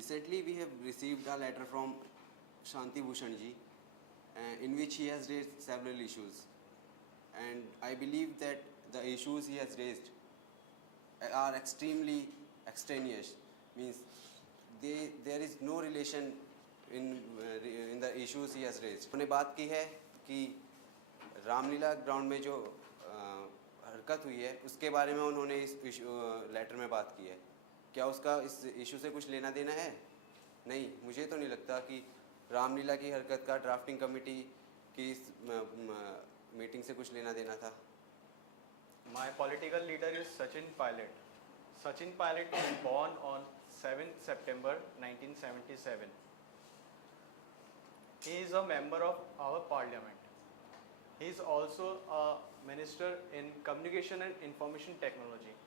Recently, we have received a letter from Shanti Bhushan ji, in which he has raised several issues, and I believe that the issues he has raised are extremely extraneous. Means there is no relation in the issues he has raised. उन्होंने बात की है कि Ramlila ground में जो हरकत हुई है उसके बारे में उन्होंने इस लेटर में बात की है। क्या उसका इस इशू से कुछ लेना देना है? नहीं, मुझे तो नहीं लगता कि रामलीला की हरकत का ड्राफ्टिंग कमेटी की इस मीटिंग से कुछ लेना देना था। My political leader is Sachin Pilot. Sachin Pilot was born on 7th September 1977. He is a member of our parliament. He is also a minister in communication and information technology.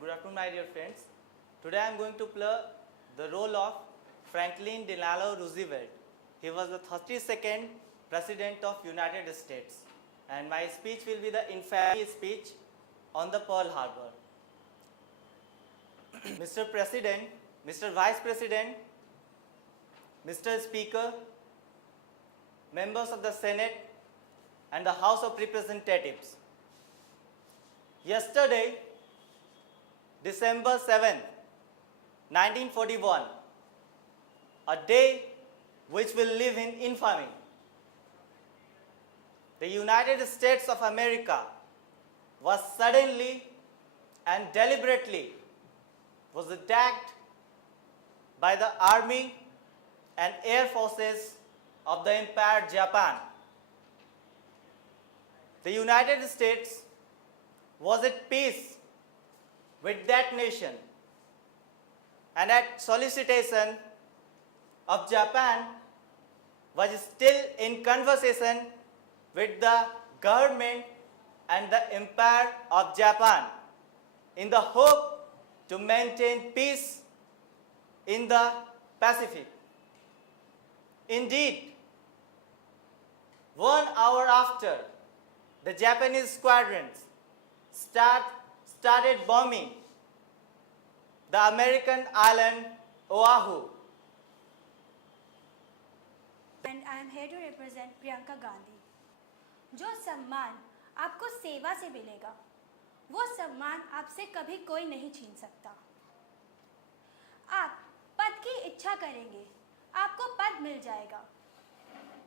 Good afternoon, my dear friends. Today I am going to play the role of Franklin Delano Roosevelt. He was the 32nd President of United States, and my speech will be the infamous speech on the Pearl Harbor. Mr. President, Mr. Vice President, Mr. Speaker, members of the Senate and the House of Representatives. Yesterday, December 7th, 1941, a day which will live in infamy. The United States of America was suddenly and deliberately was attacked by the army and air forces of the Empire Japan. The United States was at peace with that nation, and at solicitation of Japan was still in conversation with the government and the Empire of Japan in the hope to maintain peace in the Pacific. Indeed, 1 hour after, the Japanese squadrons started bombing the American island Oahu. And I am here to represent Priyanka Gandhi. जो सम्मान आपको सेवा से मिलेगा, वो सम्मान आपसे कभी कोई नहीं छीन सकता। आप पद की इच्छा करेंगे, आपको पद मिल जाएगा।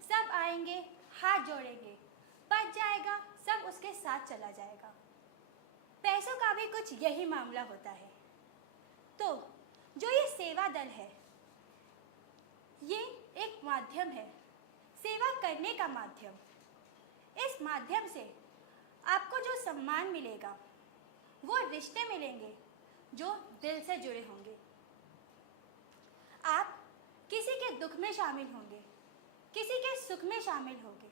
सब आएंगे, हाथ जोड़ेंगे, पद जाएगा, सब उसके साथ चला जाएगा। पैसों का भी कुछ यही मामला होता है। तो जो ये सेवा दल है, ये एक माध्यम है, सेवा करने का माध्यम। इस माध्यम से आपको जो सम्मान मिलेगा, वो रिश्ते मिलेंगे जो दिल से जुड़े होंगे। आप किसी के दुख में शामिल होंगे, किसी के सुख में शामिल होंगे।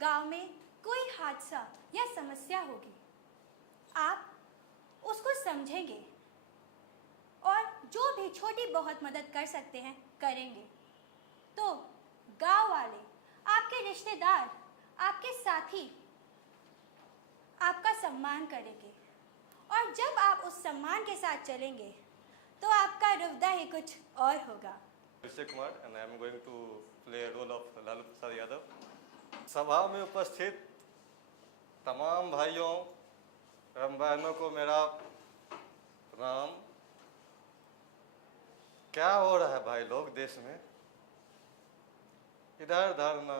गांव में कोई हादसा या समस्या होगी, आप उसको समझेंगे और जो भी छोटी बहुत मदद कर सकते हैं करेंगे। तो गांव वाले, आपके रिश्तेदार, आपके साथी आपका सम्मान करेंगे, और जब आप उस सम्मान के साथ चलेंगे तो आपका रुतबा ही कुछ और होगा। Abhishek Kumar and I am going to play a role of Lalu Prasad Yadav. सभा में उपस्थित तमाम भाइयों एवं बहनों को मेरा प्रणाम। क्या हो रहा है भाई लोग देश में? इधर धरना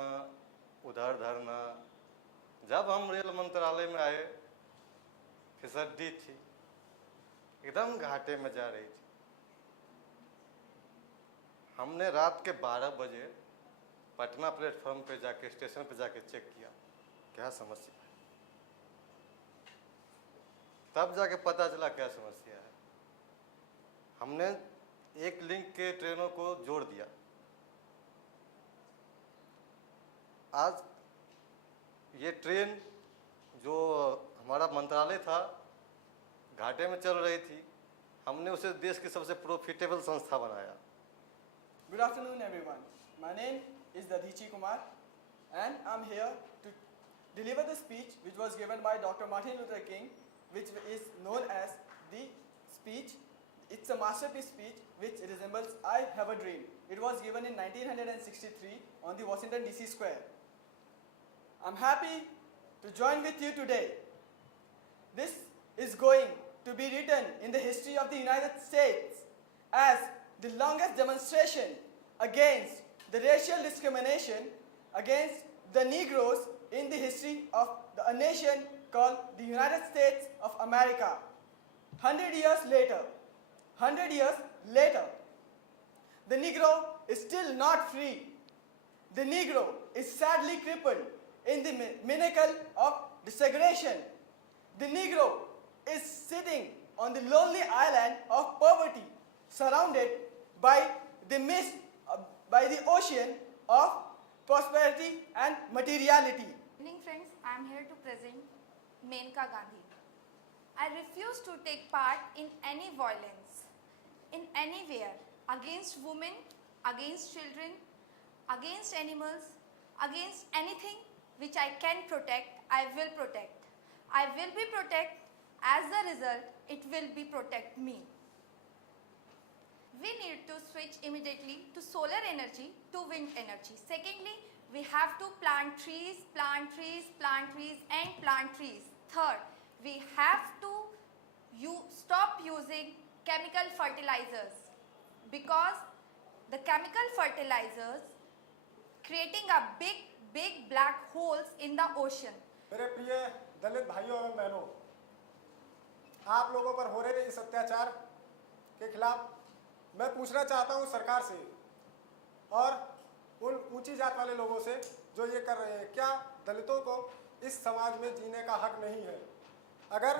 उधर धरना। जब हम रेल मंत्रालय में आए, फिसड्डी थी, एकदम घाटे में जा रही थी। हमने रात के 12 बजे पटना प्लेटफॉर्म पे जाके, स्टेशन पे जाके चेक किया क्या समस्या है। तब जाके पता चला क्या समस्या है। हमने एक लिंक के ट्रेनों को जोड़ दिया। आज ये ट्रेन जो हमारा मंत्रालय था, घाटे में चल रही थी, हमने उसे देश की सबसे प्रॉफिटेबल संस्था बनाया। Good afternoon, everyone. My name is Dadichi Kumar, and I'm here to deliver the speech which was given by Dr. Martin Luther King, which is known as the speech It's a masterpiece speech which resembles I Have a Dream. It was given in 1963 on the Washington DC Square. I'm happy to join with you today. This is going to be written in the history of the United States as the longest demonstration against the racial discrimination against the Negroes in the history of a nation called the United States of America. 100 years later, the Negro is still not free. The Negro is sadly crippled in the pinnacle of desegregation. The Negro is sitting on the lonely island of poverty, surrounded by the mist, by the ocean of prosperity and materiality. Good evening, friends. I am here to present Menka Gandhi. I refuse to take part in any violence, in anywhere, against women, against children, against animals, against anything which I can protect, I will protect. I will be protect. As a result, it will be protect me. We need to switch immediately to solar energy, to wind energy. Secondly, we have to plant trees, plant trees, plant trees and plant trees. Third, we have to stop using chemical fertilizers, because the chemical fertilizers creating a big black holes in the ocean. मेरे प्रिय दलित भाइयों एवं बहनों, आप लोगों पर हो रहे इस अत्याचार के खिलाफ मैं पूछना चाहता हूं सरकार से और उन ऊंची जात वाले लोगों से जो ये कर रहे हैं, क्या दलितों को इस समाज में जीने का हक नहीं है? अगर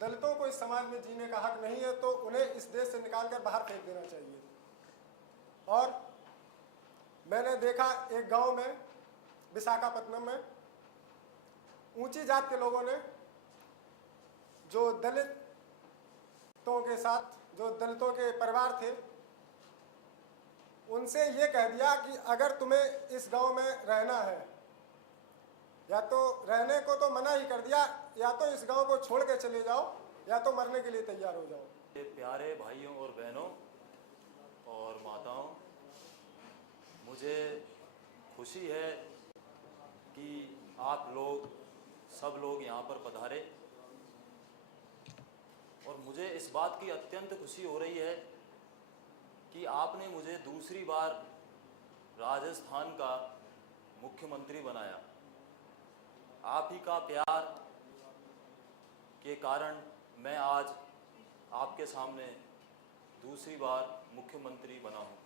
दलितों को इस समाज में जीने का हक नहीं है तो उन्हें इस देश से निकालकर बाहर फेंक देना चाहिए। और मैंने देखा एक गांव में, विशाखापट्टनम में, ऊंची जात के लोगों ने जो दलितों के साथ, जो दलितों के परिवार थे, उनसे ये कह दिया कि अगर तुम्हें इस गांव में रहना है, या तो रहने को तो मना ही कर दिया, या तो इस गांव को छोड़ के चले जाओ या तो मरने के लिए तैयार हो जाओ। प्यारे भाइयों और बहनों और माताओं, मुझे खुशी है कि आप लोग सब लोग यहाँ पर पधारे और मुझे इस बात की अत्यंत खुशी हो रही है कि आपने मुझे दूसरी बार राजस्थान का मुख्यमंत्री बनाया। आप ही का प्यार के कारण मैं आज आपके सामने दूसरी बार मुख्यमंत्री बना हूँ।